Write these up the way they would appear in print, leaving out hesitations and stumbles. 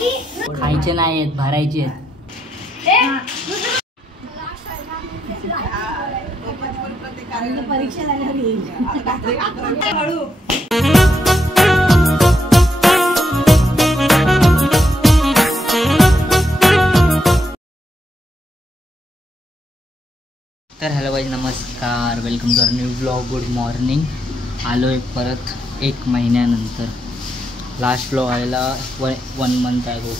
खायचे नाही आहेत, भरायचे आहेत. तर हॅलो गाईज, नमस्कार, welcome to our new vlog. Good morning. आलो आहे परत 1 महिन्यानंतर. लास्ट ब्लॉग आलेला 1 मंथ आहे,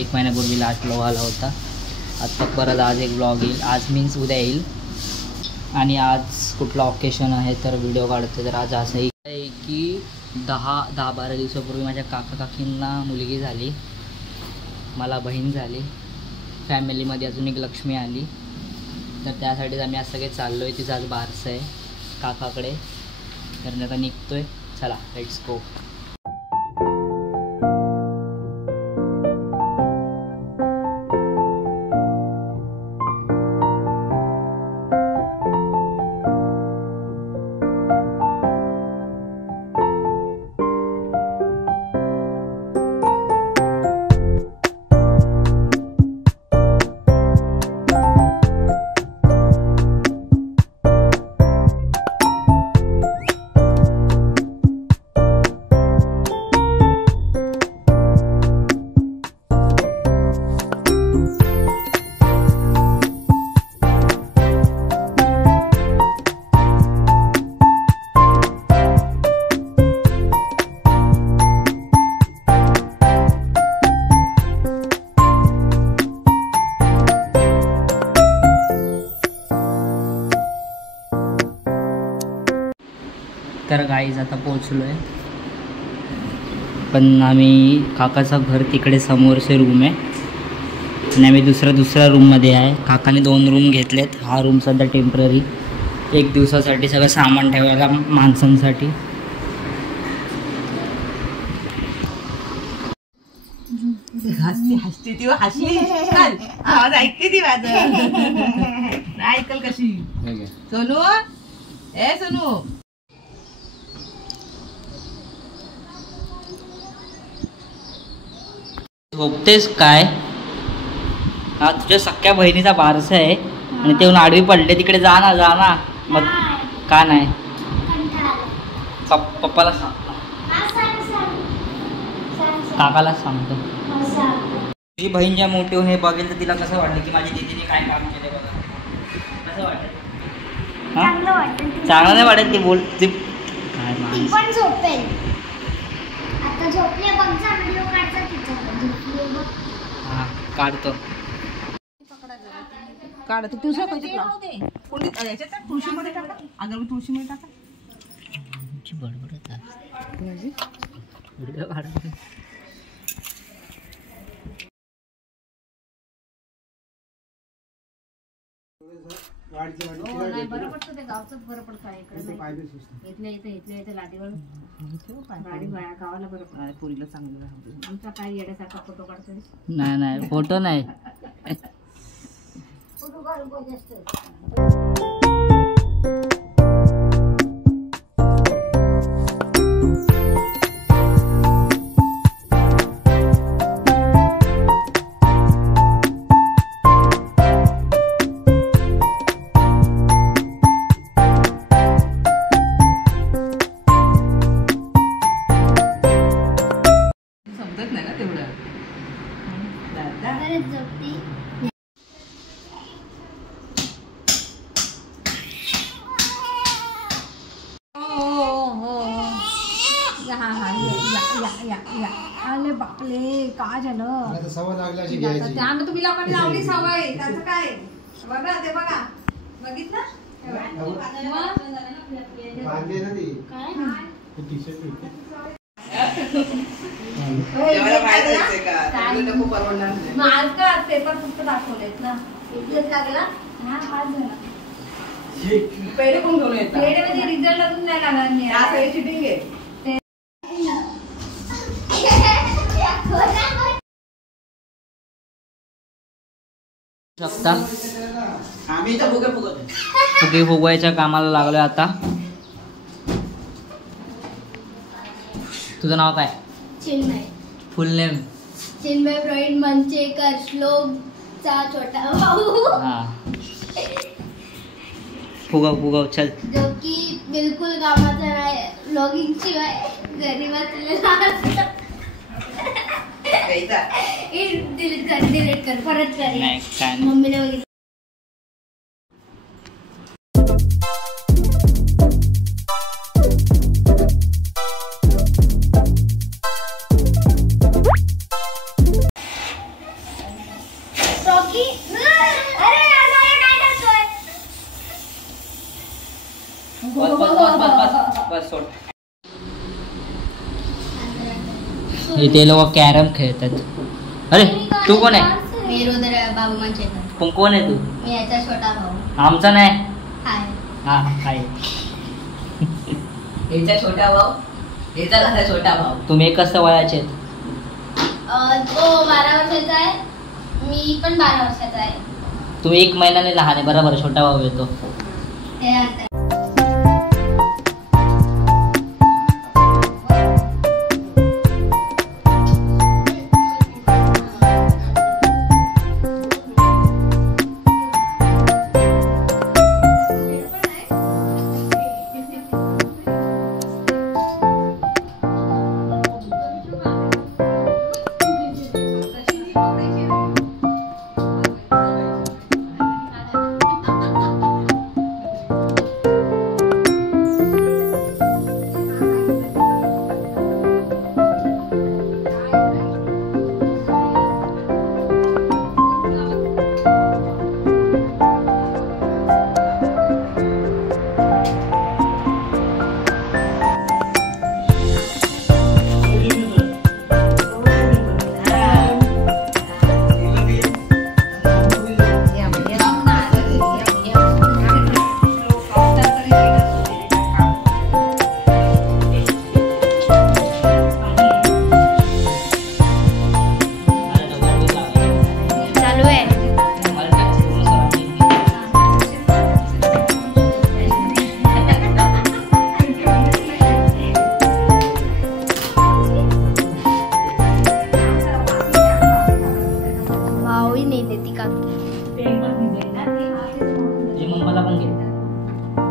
1 महिन्यापूर्वी लास्ट ब्लॉग आला होता. आत्ता परत आज एक ब्लॉग येईल. आज मीन्स उद्या येईल. आणि आज कुठला ऑकेशन आहे तर व्हिडिओ काढतो. तर आज असं आहे की 10-12 दिवसापूर्वी माझ्या काकांना मुलगी झाली, मला बहीण झाली, फॅमिलीमध्ये अजून एक लक्ष्मी आली. तर त्यासाठीच आम्ही आज सगळे चाललो आहे. तिचं आज बारसं आहे काकाकडे. तर आता निघतोय. चला, लेट्स गो. तर गाईज आता पोचलो आहे. पण आम्ही काकाचं घर तिकडे समोरचे रूम आहे आणि आम्ही दुसऱ्या रूममध्ये आहे. काकाने 2 रूम घेतलेत. हा रूम सध्या टेम्पररी, 1 दिवसासाठी सगळं सामान ठेवायला माणसांसाठी. हसती ती हसली आवाज ऐकते ती माझं. ऐकल कशी सोनू. ए सोनू, झोपतेस काय? हा तुझ्या सख्या बहिणीचा बारसा आहे आणि ते आडवी पडले. तिकडे जा ना. मग का नाही? पप्पाला सांग, काकाला सांगतो. तुझी बहीण ज्या मोठी होऊन हे बघेल तर तिला कसं वाटलं की माझी दीदीने काय काम केले बघा. कसं वाटेल? चांगलं नाही वाटेल. ती बोलते काय पण झोपेल. आता झोपले बघचा व्हिडिओ काढचा तिचा. हां काढतो. काढ तू तुळशी याच्यात तुळशीमध्ये टाका. अगर मी तुळशीमध्ये टाका. बडबडत व्हिडिओ काढतो. बरं पडतं ते गावचंच बरं पडतं. इथल्या इथे लाटीवर गाडी गावाला बरं पडतं. पुरीला चांगलं आमचा काही येण्यासारखा फोटो काढतो. नाही फोटो नाही. फोटो काढून पाहिजे असतं. अरे बापले काय झालं? त्यामुळे तुम्ही लोकांनी लावली सवय. त्याचं काय बघा ते बघा. बघितलं पेपर फक्त दाखवलेत ना. लागला पेढे कोण घेऊन येतात? पेढे रिझल्ट अजून नाही लागला. चिटिंग आहे. शकता फुगे फुगवायच्या कामाला लागलोय आता. तुझं नाव काय? चिन्मय. Full name? चिन्मय प्रवीण मंचेकर श्लोकचा छोटा भाऊ हा फुगव चल. जो की बिलकुल कामाचा नाही, ब्लॉगिंग शिवाय घरी बसलेला असतो. डिलीट कर परत कर. नाही काय नाही. मम्मीने बघितलं. बस सोड. इथे लोक कॅरम खेळतात. अरे तू कोण आहे? मी रुद्र बाबू मंचेकर. कोण आहे तू? मी याचा छोटा भाऊ. आमचा नाही. हाय. हा हाय. याचा छोटा भाऊ, याचा कसा छोटा भाऊ. तुम्ही एकच वयाचे आहेत. तो 12 वर्षाचा आहे, मी पण 12 वर्षाचा आहे. तुम्ही 1 महिन्याने लहान आहे. बरोबर छोटा भाऊ येतो. हे आता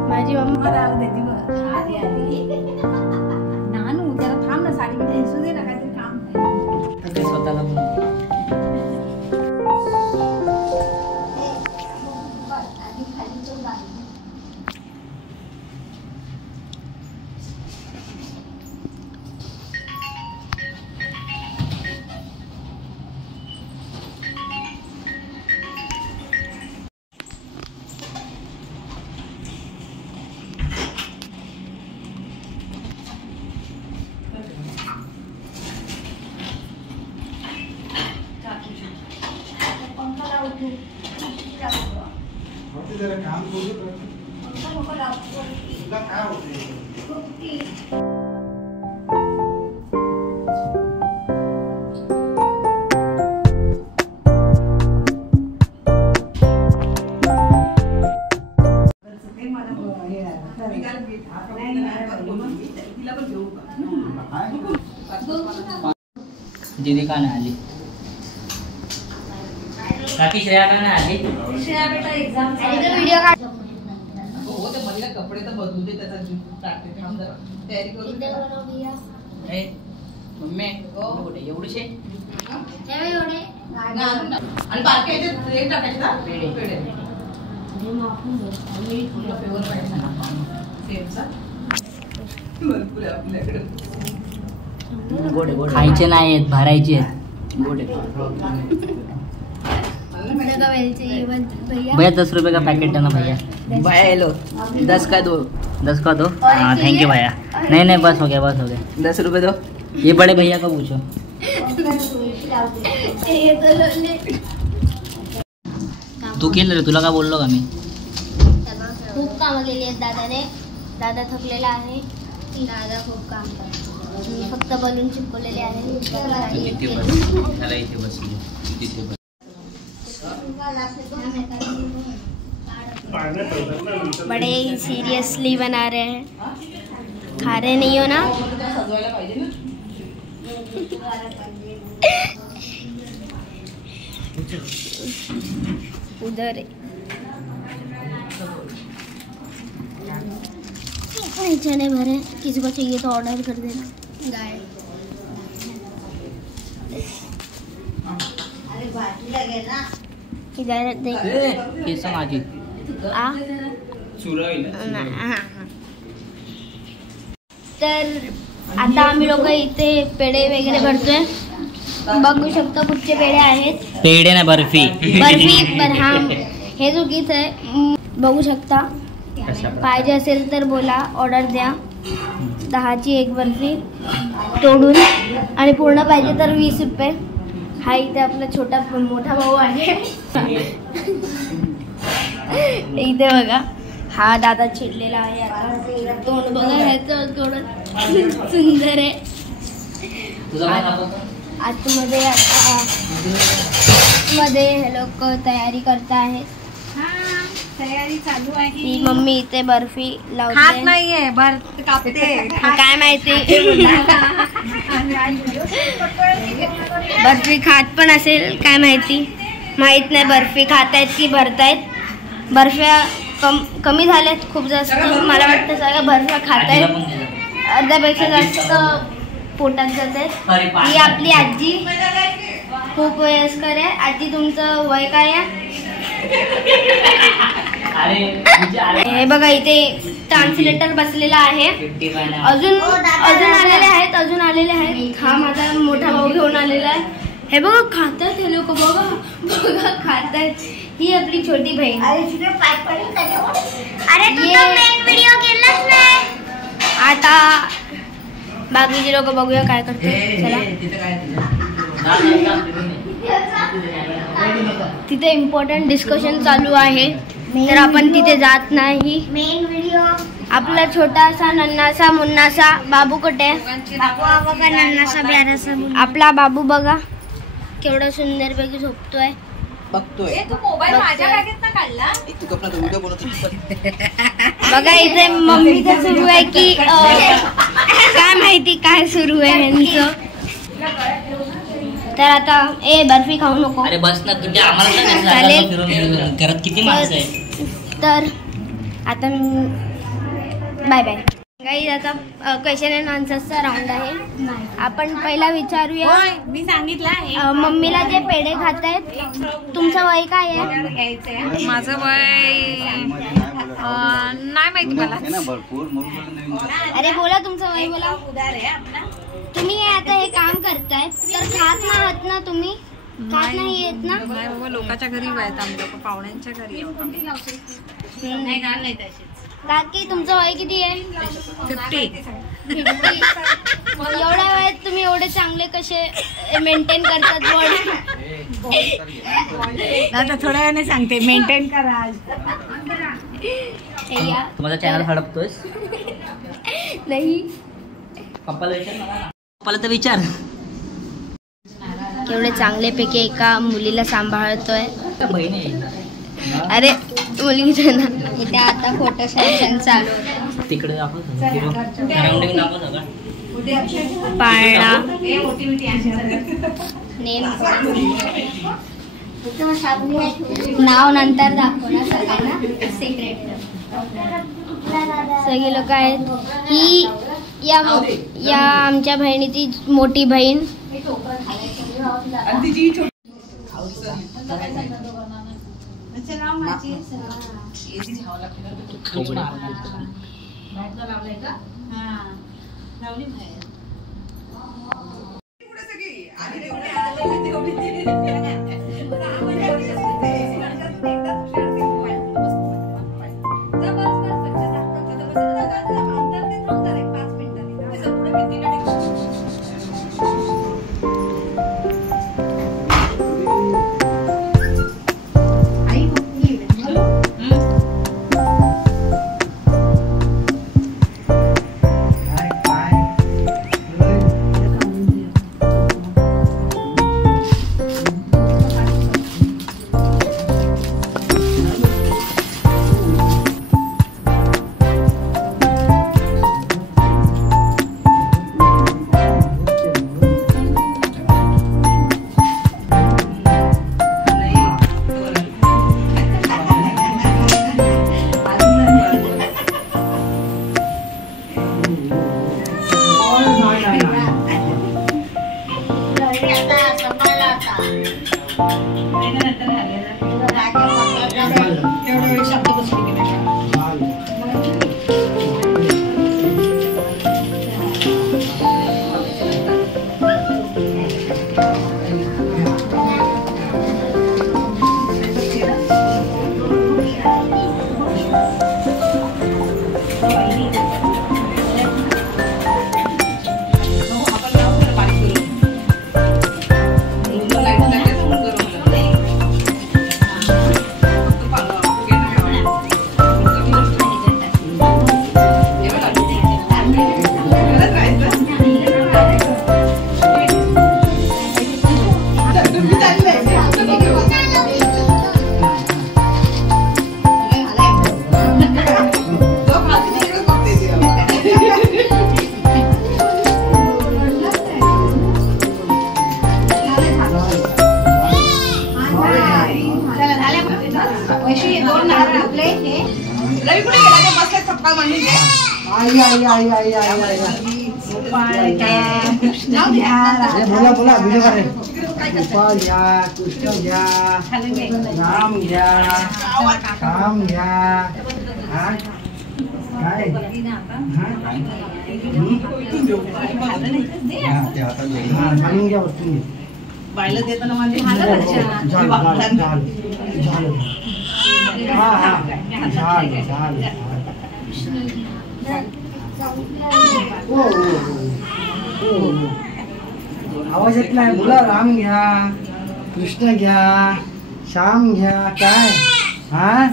माझी मम्मा नानू त्याला थांब ना, साडी नेसू दे ना, काहीतरी काम आहे. स्वतःला जरा काम करू तुला काय होते. दीदी का नाही आली? काकी श्रेया का नाही आली? श्रेया बेटा एक्झाम व्हिडिओ काढ. हो ते मला कपडे तर बदलू दे, त्याचा जीव टाकते थांब जरा तयारी करू. ए मम्मी कुठे एवढीशे आणि बारक्या याच्यात हे टाकायचे ना पेढे. तुला फेवर पाहिजे ना सेमचा भरपूर आहे आपल्याकडे. गोडे गोडे खायचे नाही आहेत, भरायचे आहेत. गोडे भैया 10 रुपये का पैकेट है ना भैया. भैया लो 10 का दो. 10 का दो. हाँ थैंक यू भैया. नहीं नहीं बस हो गया 10 रुपये दो. ये बड़े भैया को पूछो. तू केलं रे, तुला का बोललो का मी? खूप कामं केली आहेत दादाने. दादा थकलेला आहे. दादा खूप काम करतो. मी फक्त बलून चिपकवलेले आहे. बड़े सीरियसली बना रहे हैं. खा रहे नहीं हो ना? सजवायला पाहिजे ना. उधर है चने भरे, किसी को चाहिए तो ऑर्डर कर देना। गाय इधर देख केस माझी तर आता आम्ही लोक इथे पेढे वगैरे भरतोय। बघू शकतो कुठचे पेढे आहेत। पेढे ना बर्फी बर्फी पण हा हे चुकीचं आहे। बघू शकता, पाहिजे असेल तर बोला, ऑर्डर द्या। 10ची एक बर्फी तोडून, आणि पूर्ण पाहिजे तर 20 रुपये। हा इथे आपला मोठा भाऊ आहे। इथे बघा, हा दादा चिडलेला आहे। आता तोंड बघा ह्याचं थोडं सुंदर आहे। आतमध्ये हे लोक तयारी करत आहेत। तयारी चालू आहे। ही मम्मी इथे बर्फी खात लावते। नाहीये, कापते। काय माहिती बर्फी खात पण असेल, काय माहिती, माहित नाही बर्फी खातायत की भरतायत। बर्फ्या कमी झाल्यात खूप जास्त, मला वाटतं सगळ्या बर्फ्या खातायत। अर्ध्यापेक्षा जास्त पोटात जात आहेत। ही आपली आजी खूप वयस्कर आहे। आजी तुमचं वय काय आहे? हे बघा इथे ट्रान्सलेटर बसलेला आहे। अजून आलेले आहेत। हा माझा मोठा भाऊ घेऊन आलेला आहे। हे बघा खातात हे लोक, बघा खातात। ही आपली छोटी बहीण। आता बाकीचे लोक बघूया काय करतात। चला, तिथे इम्पॉर्टंट डिस्कशन चालू आहे, तर आपण तिथे जात नाही। मेन व्हिडिओ आपला छोटासा नन्नासा मुन्नासा बाबू कुठे? बाबू बघा, नन्नासा प्यारासा आपला बाबू बघा केवढा सुंदर पैकी झोपतोय। बघतोय तू मोबाईल माझ्या बॅगेतनं काढला? बघा इथे मम्मीचं सुरू आहे की काय माहिती काय सुरू आहे यांचं। तर आता बर्फी खाऊ नको। अरे बस ना, तुझ्या आम्हाला घरात किती माणसं आहे। तर आता बाय बाय गाईज। आता क्वेश्चन अँड आन्सरचा राऊंड आहे। आपण पहिला विचारूया, मी सांगितलं आहे मम्मीला जे पेढे खात आहेत, तुमचं वय काय आहे? माझं वय नाही माहिती मला। अरे बोला तुमचं वय बोला। तुम्ही आता हे काम करताय तर खात नाही आहात ना? तुम्ही खात नाही येत ना? नाही बाबा, लोकांच्या घरी आहेत आम्ही लोक, पाहुण्यांच्या घरी नाही। काकी तुमचं वय किती आहे? 50। एवढ्या वयात तुम्ही एवढे चांगले कसे मेंटेन करतात बॉडी? आता थोड्या वेळाने सांगते, मेंटेन करा। माझा चॅनल हडपतोयस? नाही, पप्पाला विचार ना, पप्पाला तर विचार। एवढे चांगल्यापैकी एका मुलीला सांभाळतोय। बहीण आहे। अरे मुलींच्या ना, इथे आता फोटो सेशन चालू आहे। तिकडे दाखव सराउंडिंग, दाखव सगळं। पाळणा, नाव नंतर दाखवणार सगळ्यांना, सिक्रेट। सगळे लोक आहेत। ही या आमच्या बहिणीची मोठी बहीण। गोपाळ म्हणली ते. आई आई आई आई आई आई गोपाळ घ्या, कृष्ण घ्या, अरे बोला बोला व्हिडिओ काढ रे. गोपाळ घ्या, कृष्ण घ्या, राम घ्या, श्याम घ्या. हा काय घालून घ्या वस्तू. बायला देताना म्हणजे आवाज येत नाही. बोला राम घ्या, कृष्ण घ्या, श्याम घ्या. काय हा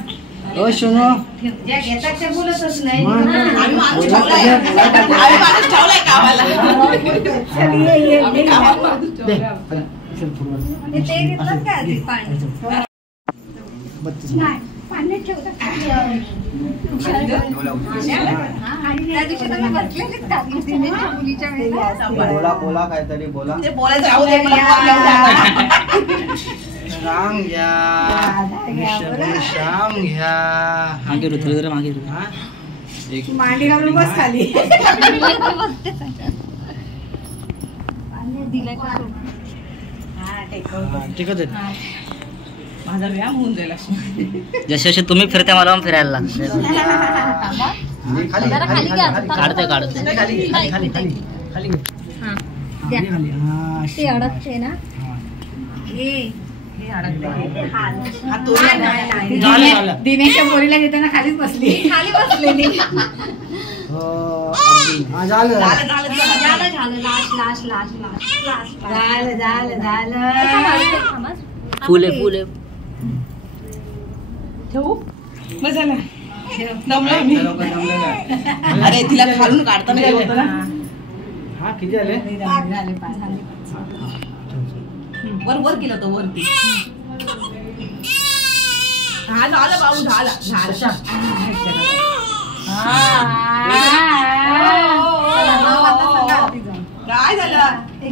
ओ सुनो घेतात ते बोलतच नाही. आम्ही माणूस ठेवलाय. आम्ही माणूस ठेवलाय गावाला. आम्ही गावाला माणूस ठेवलाय. ते घेतलं का आधी पाणी? पाण्यात ठेवतात. त्या दिवशी तुम्ही बसलेलीत का मुलीच्या वेळेला? बोला बोला काहीतरी बोला. ते बोलायचं राहू दे. मला राम घ्या, कृष्ण श्याम घ्या. मागे रुद्र मागे रुद्र. हा? एक मांडी घालून बस खाली. टिकत माझा व्यायाम होऊन जाईल. जसे जसे तुम्ही फिरते मला पण फिरायला लागते. काढते काढते. ते अडकते ना. दिनेशच्या पोरीला घेताना खालीच बसली. खाली बसलेली. झालं फुले फुले ठेवू बस झालं. दमलो मी. अरे तिला खालून काढताना हे होतं ना. हा किती आले? वर वर केलं तो वरती. हा झालं भाऊ झालं झालं. काय झालं?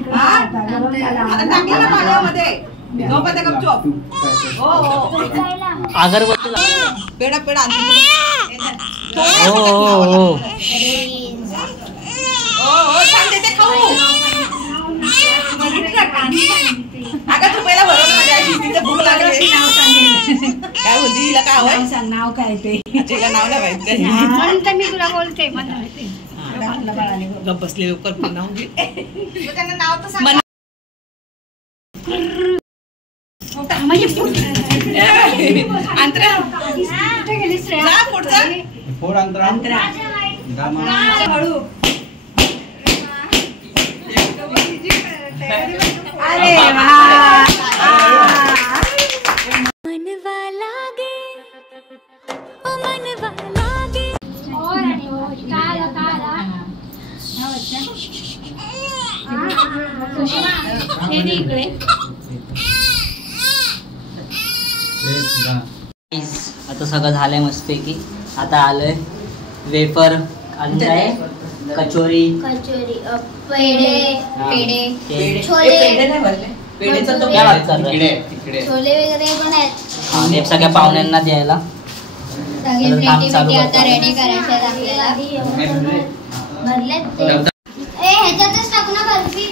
आता टाकलं ना पाण्यामध्ये. झोपते गपचूप. हो हो अगरबत्ती पेढा पेढा हो हो हो हो छान देते खाऊ. अगं तू पहिला बरोबर माझ्या तिचं भूक लागली. काय बोलती तिला? काय हवंय? नाव काय ते? तिला नाव नाही माहित. म्हणून मी तुला बोलते. गप बसले लवकर पण नाव घे. त्यांना नाव तर सांग. अंतरा कुठे गेली श्रेया? जा पुढचा. फोड अंतरा. हळू. अरे आता सगळं झालंय मस्तपैकी. आता आलोय वेफर आहे, कचोरी पेढे छोले पेढे नाही भरले. पेढेचं तो काय बात चाललंय? छोले वगैरे पण आहेत. आणि सगळ्या पाहुण्यांना द्यायला सगळे प्लेटी बिटी आता रेडी करायचे आहेत आपल्याला. भरलेत ते. ए ह्याच्यातच टाकू ना बर्फी.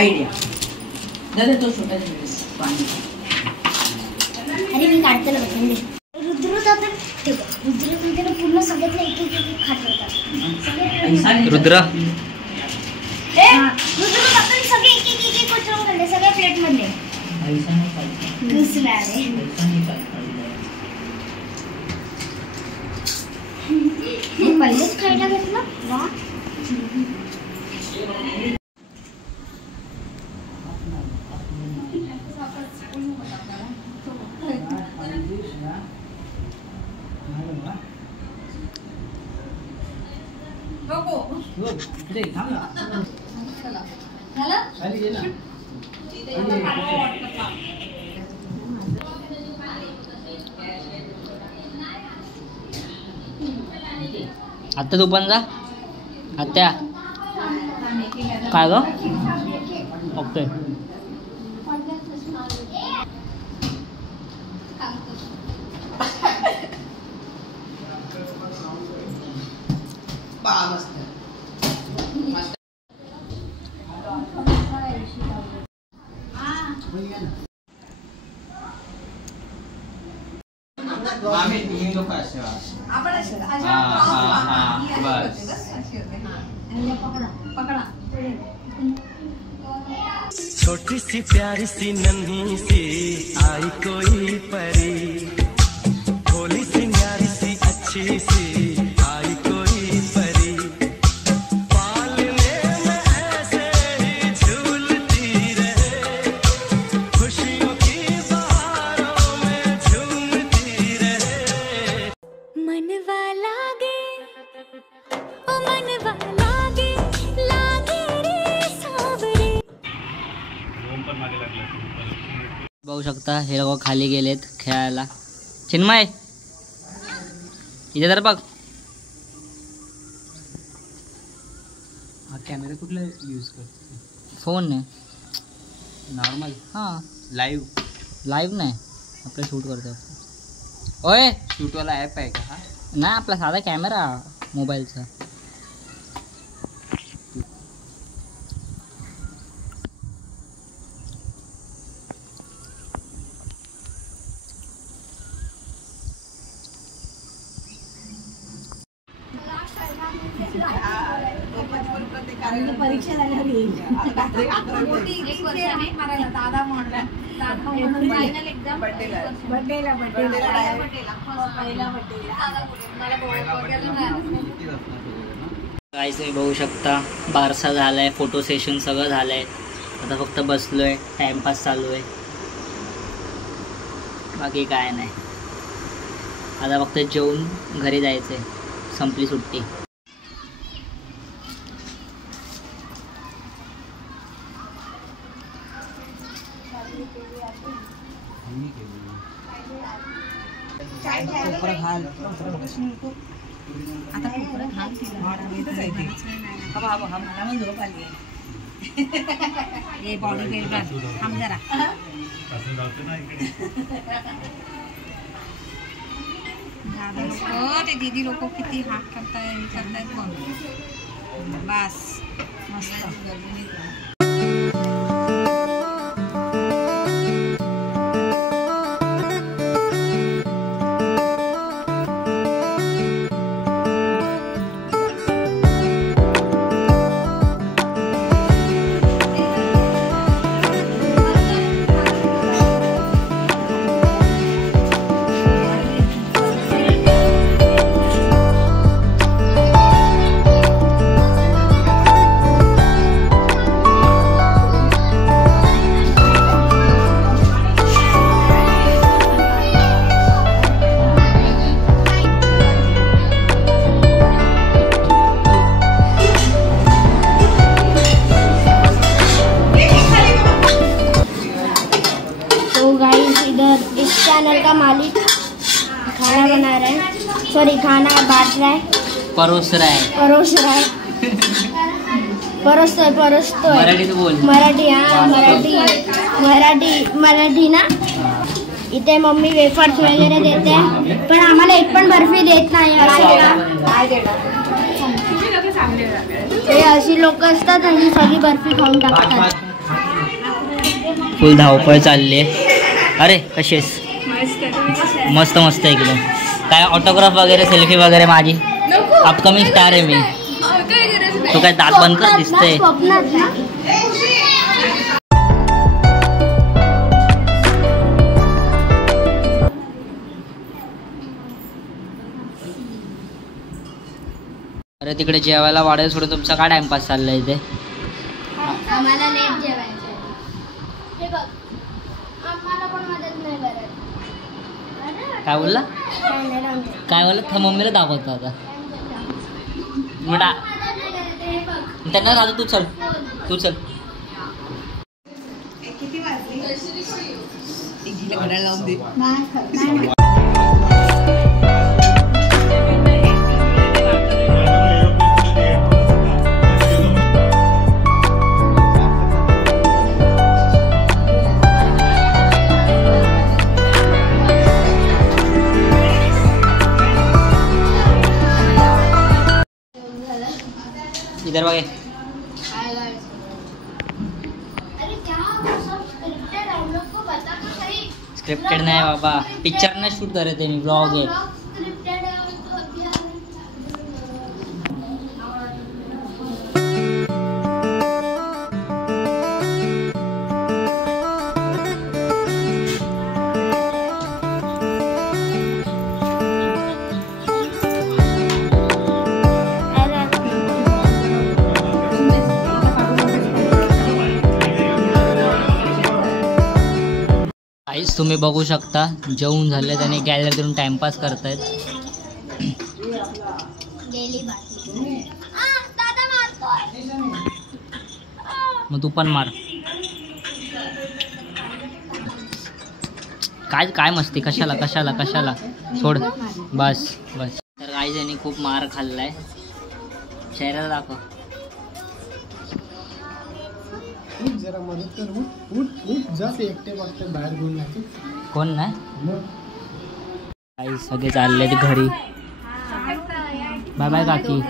आयडिया दादा तो छोटा पाणी. अरे मी काढते ना बघून. रुद्र आपण रुद्र म्हणजे पूर्ण सगळ्यातलं एक एक एक खात होता. रुद्र रुद्र आपण सगळे एक एक एक उचलून खाल्ले सगळ्या प्लेट मधले. घुसला रे. पहिलेच खायला घेतलं. वा आता तू पण जा. आत्या काय ग? ओके. छोटी सी प्यारी सी नन्ही सी आई कोई परी, भोली सी न्यारी सी अच्छी सी आई कोई परी, पालने में ऐसे ही झूलती रहे, खुशियों की बहारों में झूमती रहे. मनवा लागे ओ मनवा लागे लागे रे सावरे. बघू शकता हे लोक खाली गेलेत खेळायला. चिन्मय इथे तर बघ. हा कॅमेरा कुठला यूज करतो? फोन ने नॉर्मल. हां लाईव्ह नाही आपलं शूट करतो. ओय शूटवाला ॲप आहे का हा? नाही आपला साधा कॅमेरा मोबाईलचा. परीक्षा झाल्यावर येईल. दादा म्हणला फायनल एक्झाम बर्थडेला काय तुम्ही बघू शकता बारसा झालाय, फोटो सेशन सगळं झालंय. आता फक्त बसलोय, टाइमपास चालू आहे, बाकी काय नाही. आता फक्त जेवून घरी जायचंय, संपली सुट्टी. ते दीदी लोक किती हात करतायत बस मस्त. चैनल का मालिक खाना बना रहा है, सॉरी खाना बांट रहा है, परोस रहा है. परसतोय. मराठीत बोल. मराठी. हा मराठी ना. इथे मम्मी वेफर्स वगैरे देते, पण आम्हाला एक पण बर्फी देत नाही. हे अशी लोक असतात आणि सगळी बर्फी खाऊन टाकतात. फुल धावपळ चालली आहे. अरे कशीस? मस्त मस्त एकदम. काय ऑटोग्राफ वगैरे सेल्फी वगैरे माझी? अपकमिंग स्टार आहे मी. तू काय दात बंद कर दिसतंय. अरे तिकडे जेवायला वाढायला सोडून तुमचा काय टाइमपास चाललाय इथे? आम्हाला लेट जेवायचं. हे बघ आम्हाला पण मदत नाही करत. काय बोलला? काय बोलला? त्या मम्मीला दाखवतो आता. त्यांना राहतो. तू चल. किती वाजले? इधर बघे. स्क्रिप्टेड नाही बाबा, पिक्चर न शूट करे ते मी, ब्लॉग आहे. आईच तुम्ही बघू शकता जेवून झाले त्याने गॅलरीतून टाइमपास करतायत. मग तू पण मार. काय काय मस्ती, कशाला कशाला कशाला, सोड बस बस. तर आई यांनी खूप मार खाल्लाय. चेहरा दाखव. जरा मदत कर. उठ जाते एकटे वाटते बाहेर घेऊन जाते. कोण नाही आई सगळे चाललेत घरी. बाय बाय काकी.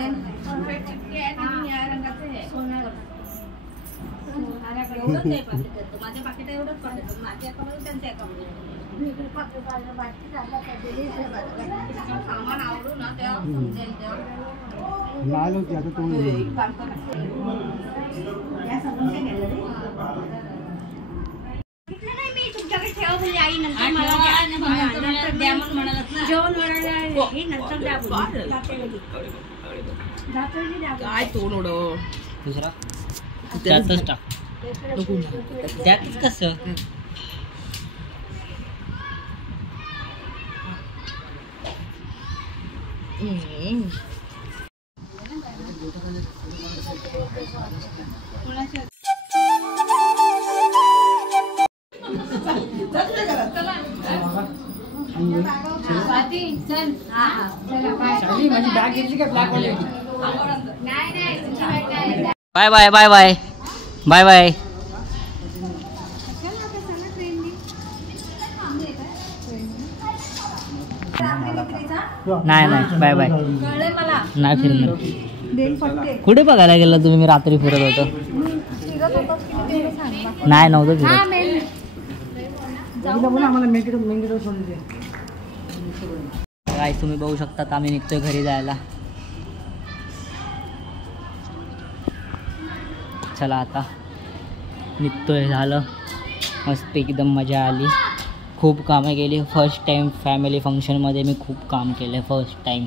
लाल होती आता तो काय तोंड उडव. दुसरा त्यातच टाक. त्यातच कसं bye bye bye bye bye bye. नाही नाही बाय बाय. नाही फिरणार. कुठे बघायला गेला तुम्ही? मी रात्री फिरत होतो. नाही नव्हतं फिरत. काय तुम्ही बघू शकता आम्ही निघतोय घरी जायला. चला आता निघतोय. झालं मस्त एकदम मजा आली. खूप कामं केली. फर्स्ट टाइम फॅमिली फंक्शनमध्ये मी खूप काम केलं फर्स्ट टाइम.